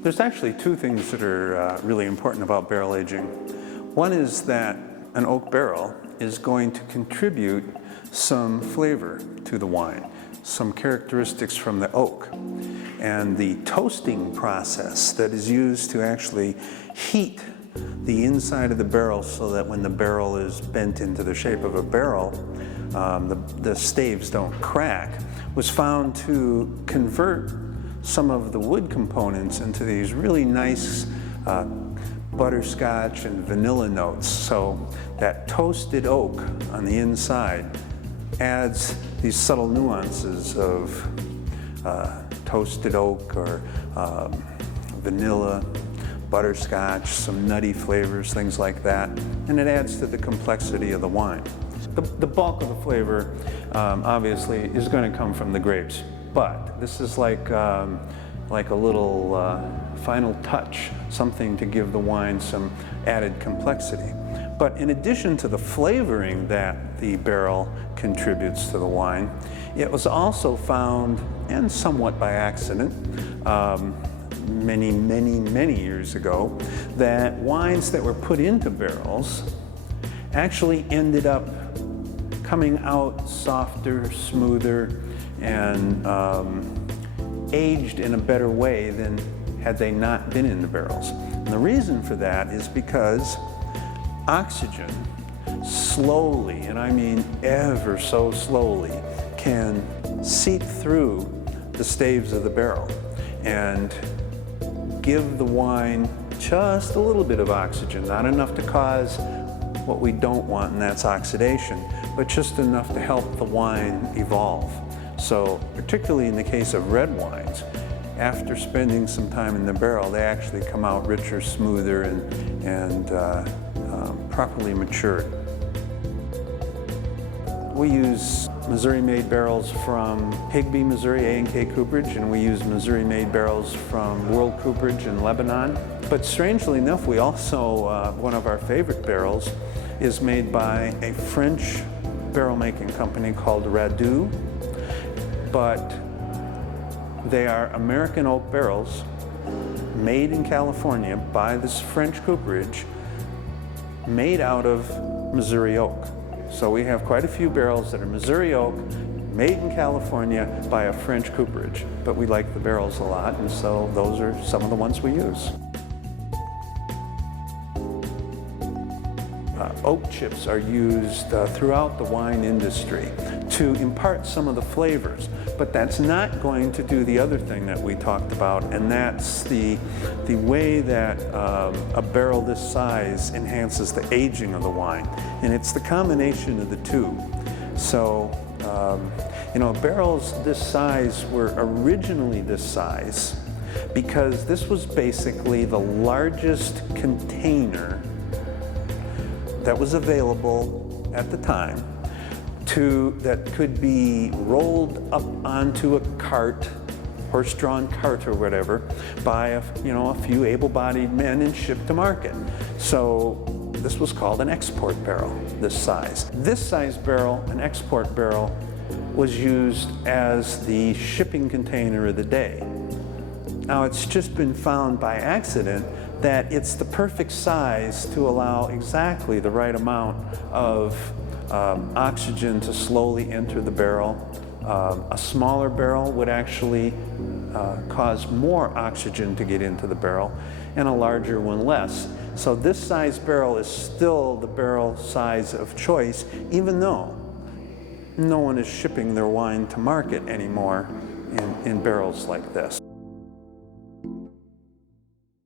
There's actually two things that are really important about barrel aging. One is that an oak barrel is going to contribute some flavor to the wine, some characteristics from the oak. And the toasting process that is used to actually heat the inside of the barrel so that when the barrel is bent into the shape of a barrel, the staves don't crack, was found to convert some of the wood components into these really nice butterscotch and vanilla notes. So that toasted oak on the inside adds these subtle nuances of toasted oak or vanilla, butterscotch, some nutty flavors, things like that, and it adds to the complexity of the wine. The bulk of the flavor obviously is going to come from the grapes, but this is like a little final touch, something to give the wine some added complexity. But in addition to the flavoring that the barrel contributes to the wine, it was also found, and somewhat by accident, many years ago, that wines that were put into barrels actually ended up coming out softer, smoother, and aged in a better way than had they not been in the barrels. And the reason for that is because oxygen slowly, and I mean ever so slowly, can seep through the staves of the barrel and give the wine just a little bit of oxygen, not enough to cause what we don't want, and that's oxidation, but just enough to help the wine evolve. So particularly in the case of red wines, after spending some time in the barrel, they actually come out richer, smoother, and properly matured. We use Missouri-made barrels from Higbee, Missouri, A&K Cooperage, and we use Missouri-made barrels from World Cooperage in Lebanon. But strangely enough, we also, one of our favorite barrels is made by a French barrel-making company called Radu, but they are American oak barrels made in California by this French cooperage, made out of Missouri oak. So we have quite a few barrels that are Missouri oak, made in California by a French cooperage. But we like the barrels a lot, and so those are some of the ones we use. Oak chips are used throughout the wine industry to impart some of the flavors, but that's not going to do the other thing that we talked about, and that's the way that a barrel this size enhances the aging of the wine, and it's the combination of the two. So, you know, barrels this size were originally this size because this was basically the largest container that was available at the time that could be rolled up onto a cart, horse-drawn cart or whatever, by a few able-bodied men and shipped to market. So this was called an export barrel, this size. This size barrel, an export barrel, was used as the shipping container of the day. Now it's just been found by accident that it's the perfect size to allow exactly the right amount of oxygen to slowly enter the barrel. A smaller barrel would actually cause more oxygen to get into the barrel, and a larger one less. So this size barrel is still the barrel size of choice, even though no one is shipping their wine to market anymore in barrels like this.